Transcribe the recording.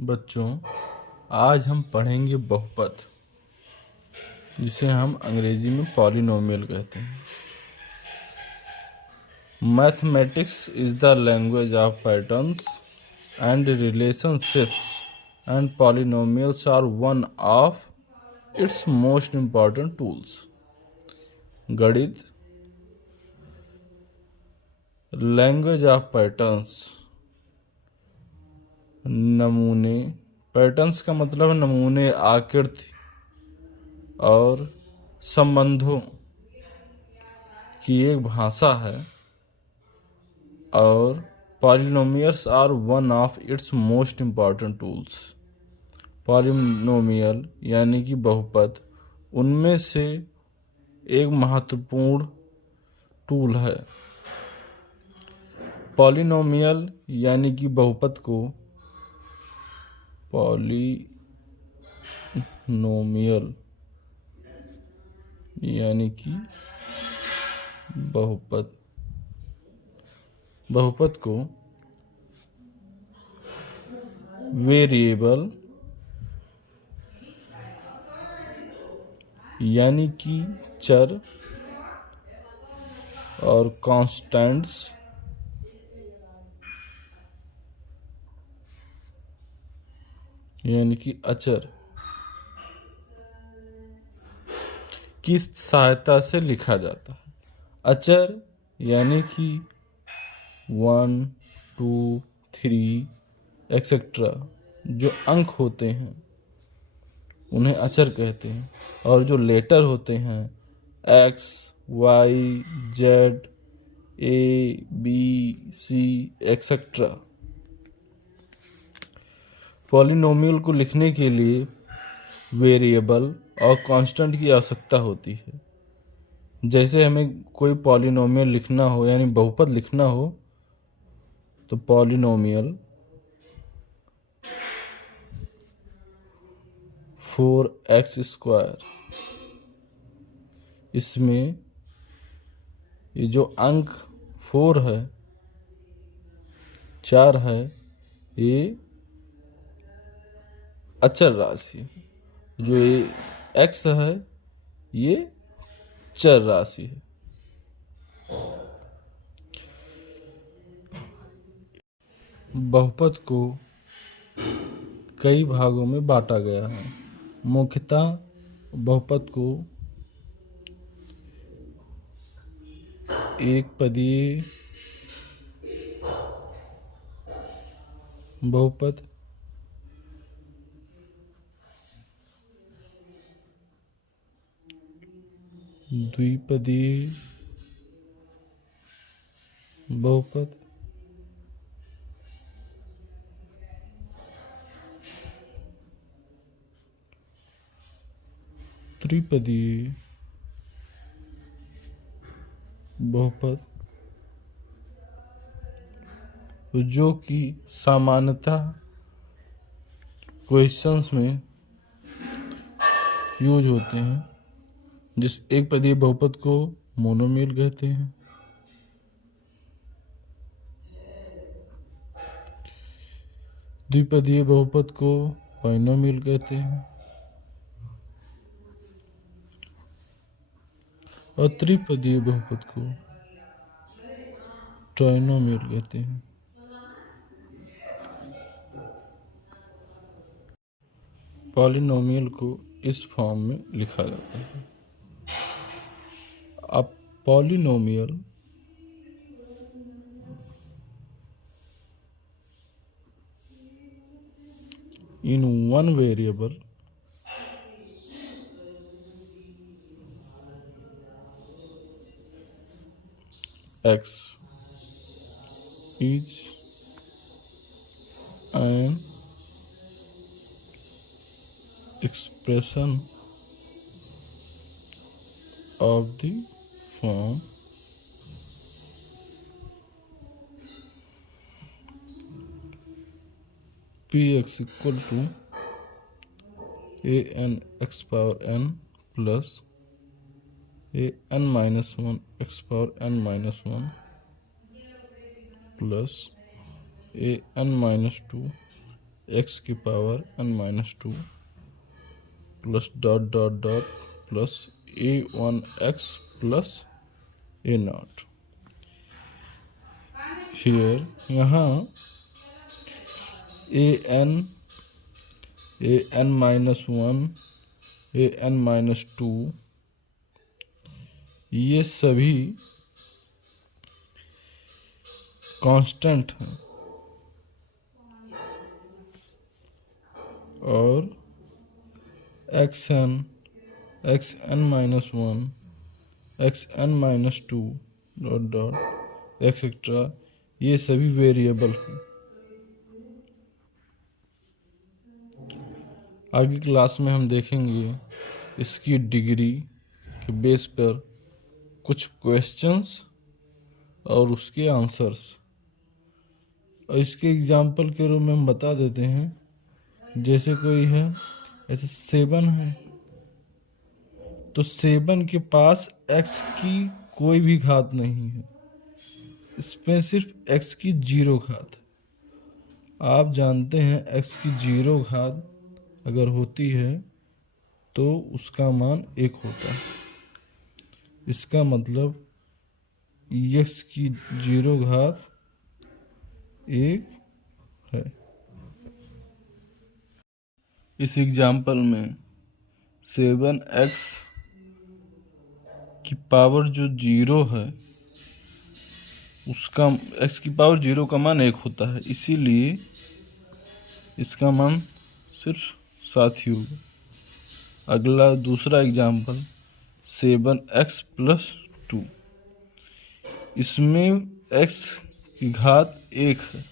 बच्चों, आज हम पढ़ेंगे बहुपद, जिसे हम अंग्रेजी में पॉलिनोमियल कहते हैं। Mathematics is the language of patterns and relationships and polynomials are one of its most important tools. गणित लैंग्वेज ऑफ पैटर्न्स, नमूने, पैटर्न्स का मतलब नमूने, आकृति और संबंधों की एक भाषा है। और polynomials are one of its most important tools. Polynomial यानी कि बहुपद उनमें से एक महत्वपूर्ण टूल है। पॉलिनोमियल यानी कि बहुपद को पॉलिनोमियल यानी कि बहुपद को वेरिएबल यानी कि चर और कांस्टेंट्स यानी कि अचर की सहायता से लिखा जाता है। अचर यानी कि 1, 2, 3 एक्सेट्रा जो अंक होते हैं उन्हें अचर कहते हैं। और जो लेटर होते हैं X, Y, Z, A, B, C etcetera. Polynomial को लिखने के लिए वेरिएबल और कांस्टेंट की आवश्यकता होती है। जैसे हमें कोई पॉलिनोमियल लिखना हो यानी बहुपद लिखना हो तो पॉलिनोमियल 4x², इसमें ये जो अंक 4 है, 4 है, ये अचर राशि। जो ये x है ये चर राशि है। बहुपद को कई भागों में बांटा गया है। मुख्यतः बहुपद को एक पदीय बहुपद, द्विपदीय बहुपद, त्रिपदीय बहुपद, जो कि सामान्यतः क्वेश्चंस में यूज होते हैं। जिस एक पदीय बहुपद को मोनोमियल कहते हैं। द्विपदीय बहुपद को बाइनोमियल कहते हैं। और त्रिपदीय बहुपद को ट्राइनोमियल कहते हैं। पॉलिनोमियल को इस फॉर्म में लिखा जाता है। अब polynomial in one variable x is an expression of the form px equal to an x power n plus an minus 1 x power n minus 1 plus an minus 2 x की power n-2 plus dot dot dot plus a1x plus a0। Here यहाँ an-1 an-2 ये सभी constant हैं और xn xn-1 xn-2 dot dot etcetera ये सभी variable हैं। आगे क्लास में हम देखेंगे इसकी डिग्री के बेस पर कुछ क्वेश्चंस और उसके आंसर्स। और इसके एग्जाम्पल के रूप में हम बता देते हैं, जैसे कोई है ऐसे 7 है तो 7 के पास x की कोई भी घात नहीं है, इसमें सिर्फ x की 0 घात है। आप जानते हैं x की 0 घात अगर होती है तो उसका मान 1 होता है। इसका मतलब x की 0 घात 1 है। इस एग्जाम्पल में 7x की पावर जो 0 है उसका x की पावर 0 का मान 1 होता है, इसीलिए इसका मान सिर्फ 7 ही होगा। अगला दूसरा एग्जाम्पल 7x प्लस 2, इसमें x की घात 1 है